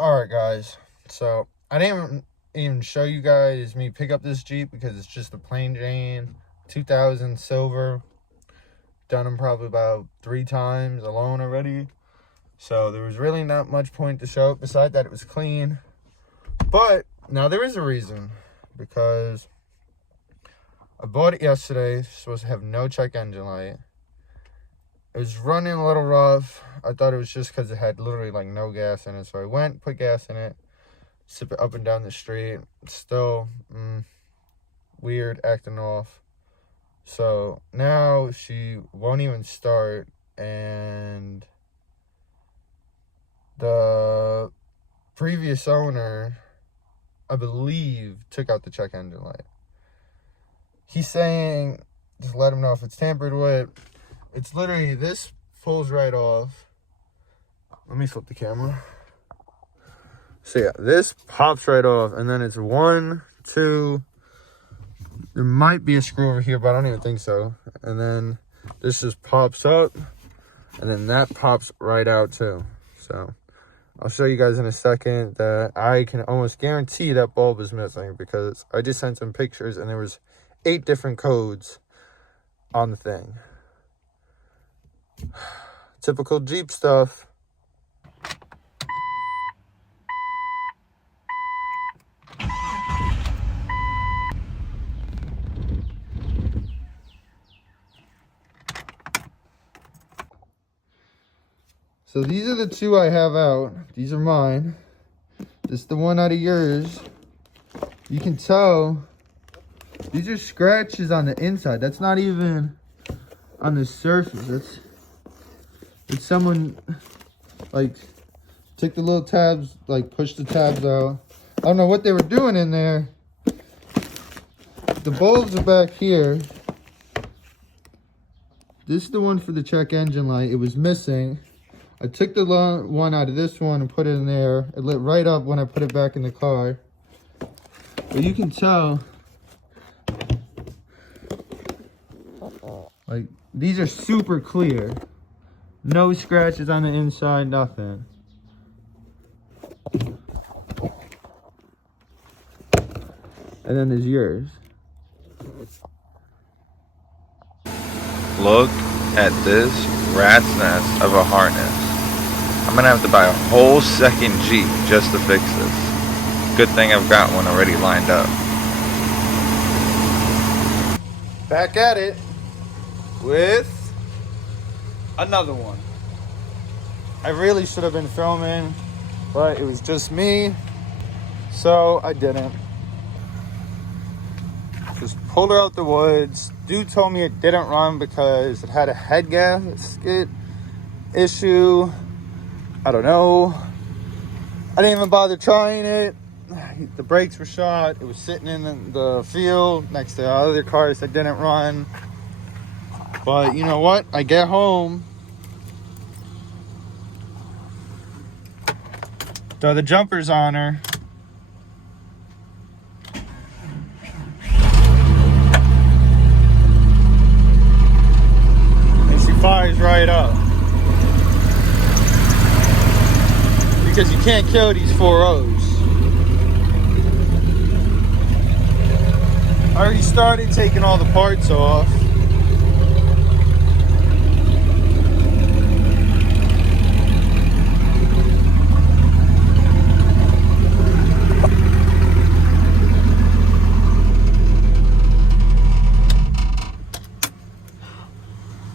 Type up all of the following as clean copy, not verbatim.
Alright guys, so I didn't even show you guys me pick up this Jeep because it's just a plain Jane 2000 silver. Done them probably about 3 times alone already, so there was really not much point to show it besides that it was clean. But now there is a reason, because I bought it yesterday. It's supposed to have no check engine light. It was running a little rough. I thought it was just because it had literally like no gas in it. So I went, put gas in it, sip it up and down the street. Still weird, acting off. So now she won't even start. And the previous owner, I believe, took out the check engine light. He's saying, just let him know if it's tampered with. It's literally, this pulls right off. Let me flip the camera. So yeah, this pops right off, and then it's 1, 2. There might be a screw over here, but I don't even think so. And then this just pops up, and then that pops right out too. So I'll show you guys in a second that I can almost guarantee that bulb is missing, because I just sent some pictures and there was 8 different codes on the thing. Typical Jeep stuff. So these are the 2 I have out. These are mine. This is the one out of yours. You can tell these are scratches on the inside. That's not even on the surface. It's someone like took the little tabs, like pushed the tabs out. I don't know what they were doing in there. The bulbs are back here. This is the one for the check engine light. It was missing. I took the one out of this one and put it in there. It lit right up when I put it back in the car. But you can tell, like, these are super clear. No scratches on the inside, nothing. And then there's yours. Look at this rat's nest of a harness. I'm gonna have to buy a whole second Jeep just to fix this. Good thing I've got one already lined up. Back at it with another one. I really should have been filming, but it was just me, so I didn't. Just pulled her out the woods. Dude told me it didn't run because it had a head gasket issue. I don't know. I didn't even bother trying it. The brakes were shot. It was sitting in the field next to other cars that didn't run. But you know what? I get home. Throw the jumpers on her. And she fires right up. Because you can't kill these 4.0s. I already started taking all the parts off.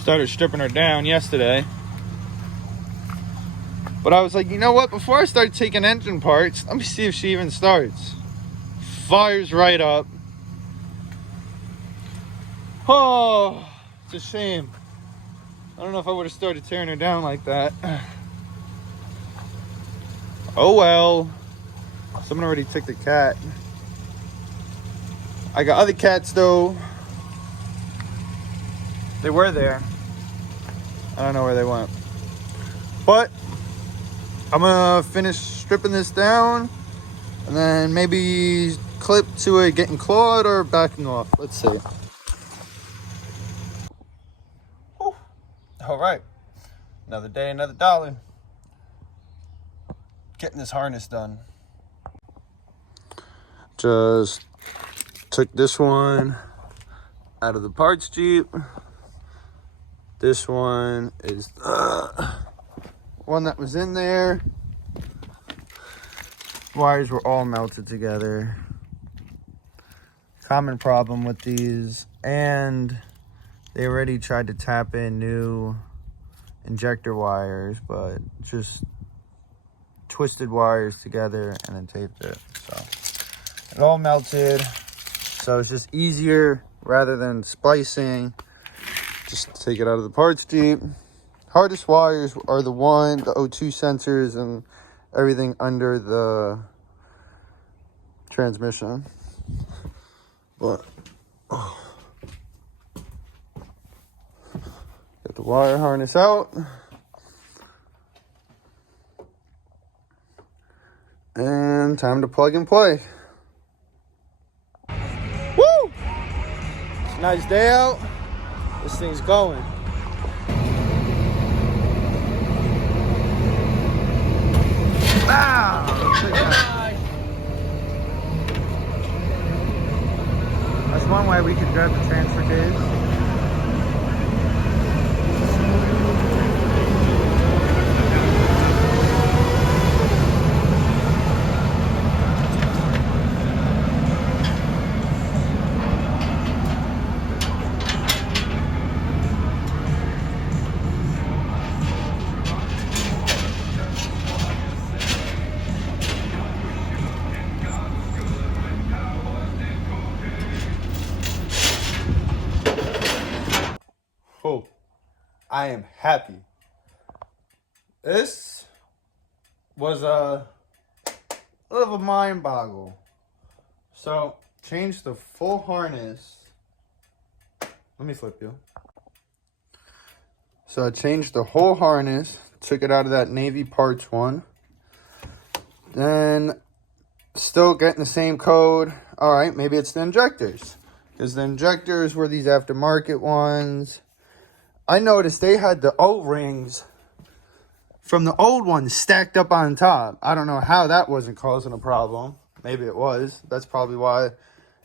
Started stripping her down yesterday. But I was like, you know what? Before I start taking engine parts, let me see if she even starts. Fires right up. Oh, it's a shame. I don't know if I would have started tearing her down like that. Oh well. Someone already took the cat. I got other cats though. They were there. I don't know where they went. But I'm gonna finish stripping this down and then maybe clip to it getting clawed or backing off. Let's see. Whew. All right. Another day, another dollar. getting this harness done. Just took this one out of the parts Jeep. This one is one that was in there. Wires were all melted together. Common problem with these, and they already tried to tap in new injector wires, but just twisted wires together and then taped it. So it all melted. So it's just easier rather than splicing. Just take it out of the parts Jeep. Hardest wires are the O2 sensors and everything under the transmission. But get the wire harness out. And time to plug and play. Woo! It's a nice day out. This thing's going. Wow! That's one way we could grab the transfer case. Oh, I am happy. This was a little of a mind boggle. So, change the full harness. Let me flip you. So I changed the whole harness, took it out of that Navy parts one. Then, still getting the same code. All right, maybe it's the injectors. Because the injectors were these aftermarket ones. I noticed they had the O-rings from the old ones stacked up on top. I don't know how that wasn't causing a problem. Maybe it was. That's probably why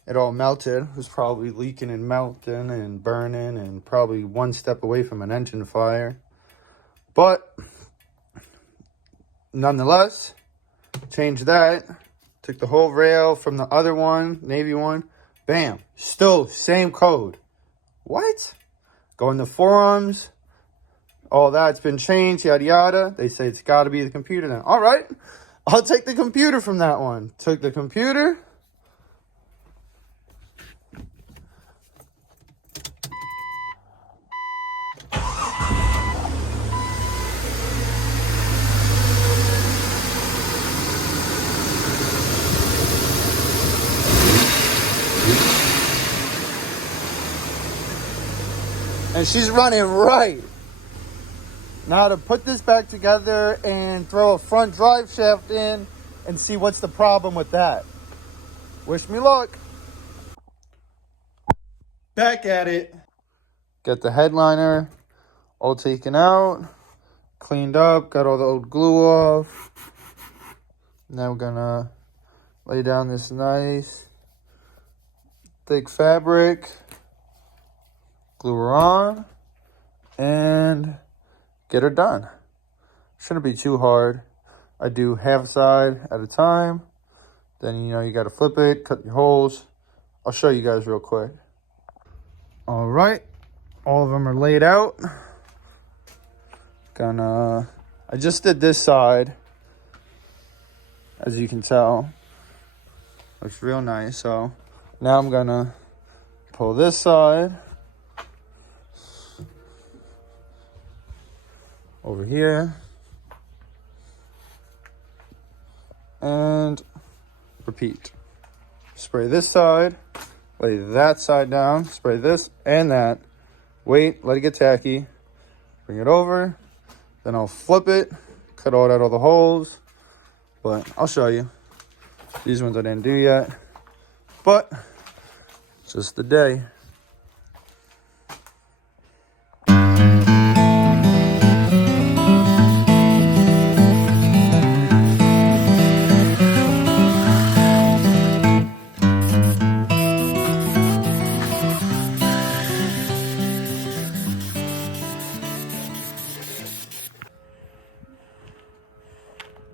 it all melted. It was probably leaking and melting and burning and probably one step away from an engine fire. But nonetheless, changed that. Took the whole rail from the other one, Navy one. Bam. Still same code. What? Go in the forums, all that's been changed, yada yada. They say it's got to be the computer then. All right, I'll take the computer from that one. Took the computer. And she's running right. Now to put this back together and throw a front drive shaft in and see what's the problem with that. Wish me luck. Back at it. Got the headliner all taken out, cleaned up, got all the old glue off. Now we're gonna lay down this nice thick fabric. Glue her on and get her done. Shouldn't be too hard. I do half side at a time. Then, you know, you got to flip it, cut your holes. I'll show you guys real quick. All right. All of them are laid out. I just did this side. As you can tell. Looks real nice. So now I'm gonna pull this side over here and repeat. Spray this side, lay that side down, spray this and that, wait, let it get tacky, bring it over, then I'll flip it, cut out all the holes, but I'll show you. These ones I didn't do yet, but just the day.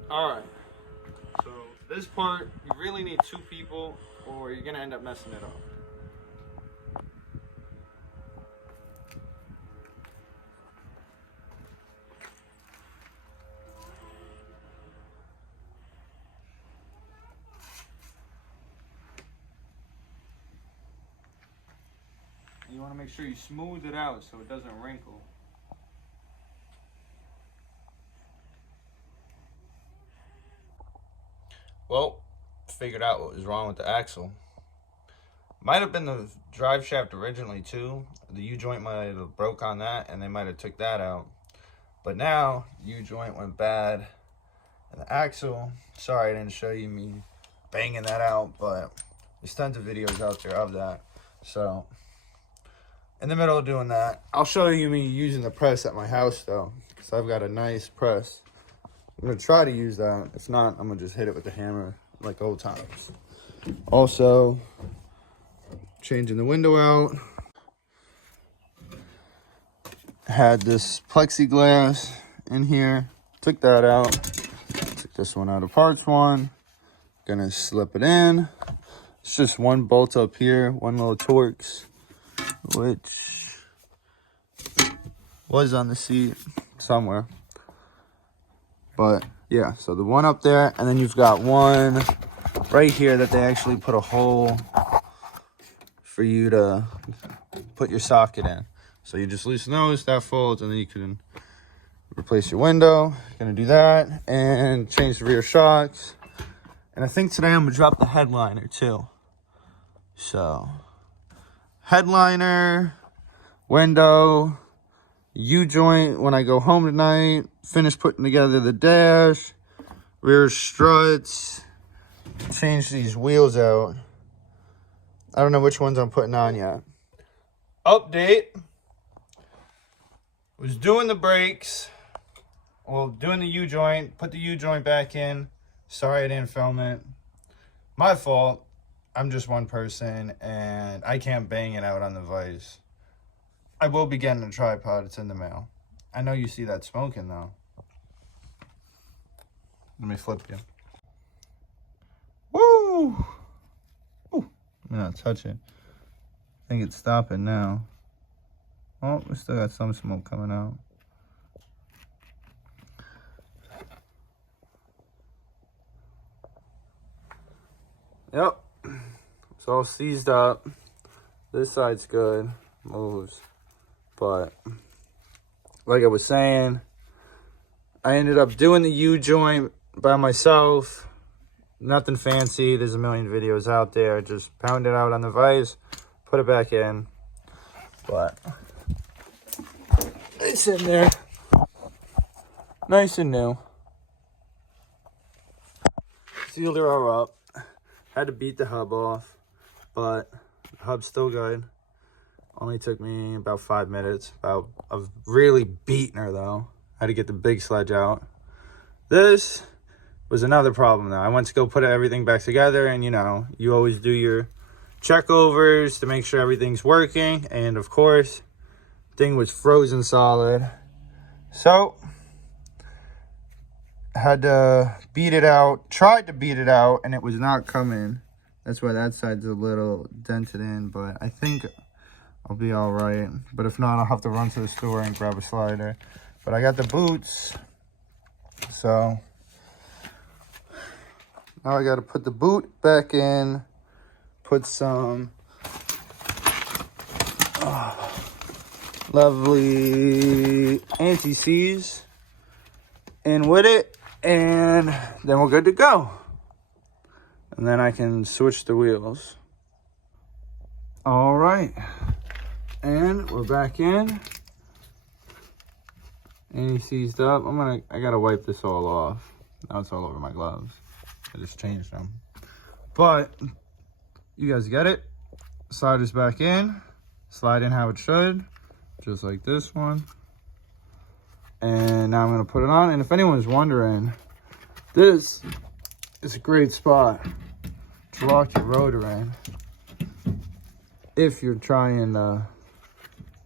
Alright, so this part, you really need 2 people or you're gonna end up messing it up. You want to make sure you smooth it out so it doesn't wrinkle. Well, figured out what was wrong with the axle. Might have been the drive shaft originally too. The U-joint might have broke on that and they might have took that out. But now, U-joint went bad. And the axle, sorry I didn't show you me banging that out, but there's tons of videos out there of that. So, in the middle of doing that, I'll show you me using the press at my house though, because I've got a nice press. I'm gonna try to use that. If not, I'm gonna just hit it with the hammer like old times. Also, changing the window out. Had this plexiglass in here. Took that out. Took this one out of parts one. Gonna slip it in. It's just one bolt up here, one little Torx, which was on the seat somewhere. But yeah, so the one up there, and then you've got one right here that they actually put a hole for you to put your socket in. So you just loosen those, that folds, and then you can replace your window. Gonna do that and change the rear shocks. And I think today I'm gonna drop the headliner too. So headliner, window, U-joint when I go home tonight, finish putting together the dash, rear struts, change these wheels out. I don't know which ones I'm putting on yet. Update. Was doing the brakes, well, doing the U-joint, put the U-joint back in. Sorry I didn't film it. My fault. I'm just one person and I can't bang it out on the vise. I will be getting a tripod. It's in the mail. I know you see that smoking though. Let me flip you. Woo! Ooh, let me not touch it. I think it's stopping now. Oh, we still got some smoke coming out. Yep. It's all seized up. This side's good. Moves. But like I was saying, I ended up doing the U-joint by myself. Nothing fancy. There's a million videos out there. Just pound it out on the vise, put it back in. But it's in there. Nice and new. Sealed her all up. Had to beat the hub off, but the hub's still good. Only took me about 5 minutes. Of really beating her though. Had to get the big sledge out. This was another problem though. I went to go put everything back together, and you know, you always do your checkovers to make sure everything's working, and of course, thing was frozen solid. So had to beat it out, tried to beat it out, and it was not coming. That's why that side's a little dented in, but I think I'll be all right. But if not, I'll have to run to the store and grab a slider. But I got the boots, so now I got to put the boot back in, put some lovely anti-seize in with it, and then we're good to go. And then I can switch the wheels. All right, and we're back in. Anti-seized up. I gotta wipe this all off. Now it's all over my gloves. I just changed them. But you guys get it. Slider's back in. Slide in how it should, just like this one. And now I'm gonna put it on. And if anyone's wondering, this is a great spot to lock your rotor in if you're trying to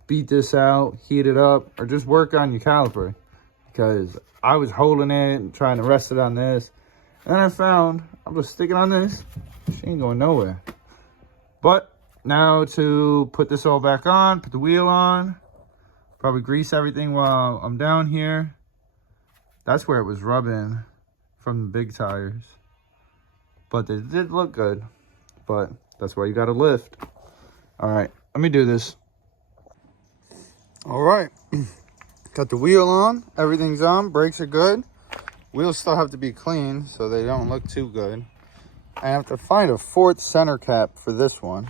beat this out, heat it up, or just work on your caliper, because I was holding it and trying to rest it on this. And then I found, I'm just sticking on this. She ain't going nowhere. But now to put this all back on, put the wheel on, probably grease everything while I'm down here. That's where it was rubbing from the big tires. But they did look good. But that's why you gotta lift. All right, let me do this. All right, got the wheel on, everything's on, brakes are good. Wheels still have to be clean so they don't look too good. I have to find a fourth center cap for this one.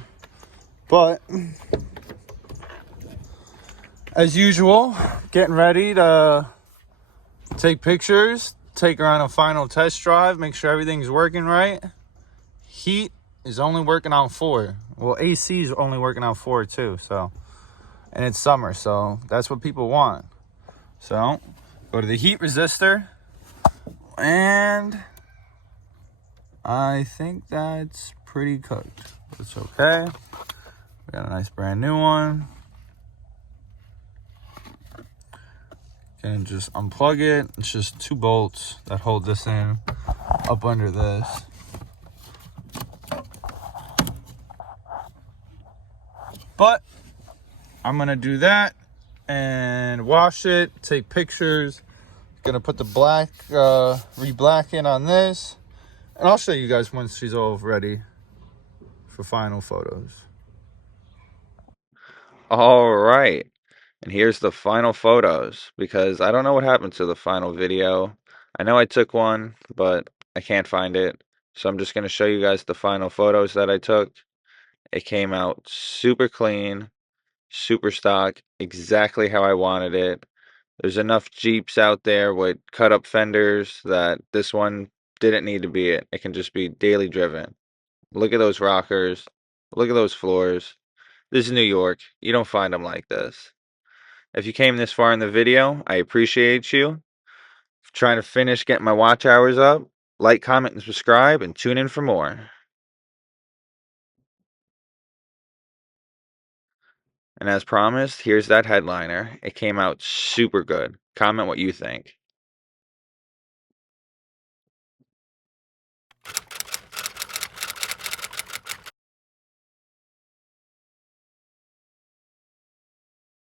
But as usual, getting ready to take pictures, take her on a final test drive, make sure everything's working right. Heat is only working on 4. Well, AC is only working on 4 too, so. And it's summer, so that's what people want. So, go to the heat resistor. And I think that's pretty cooked. It's okay. We got a nice brand new one. Can just unplug it. It's just 2 bolts that hold this in up under this. But I'm gonna do that and wash it, take pictures. Gonna put the black, re-black in on this. And I'll show you guys once she's all ready for final photos. All right. And here's the final photos, because I don't know what happened to the final video. I know I took one, but I can't find it. So I'm just going to show you guys the final photos that I took. It came out super clean, super stock, exactly how I wanted it. There's enough Jeeps out there with cut up fenders that this one didn't need to be it. It can just be daily driven. Look at those rockers. Look at those floors. This is New York. You don't find them like this. If you came this far in the video, I appreciate you. Trying to finish getting my watch hours up. Like, comment, and subscribe, and tune in for more. And as promised, here's that headliner. It came out super good. Comment what you think.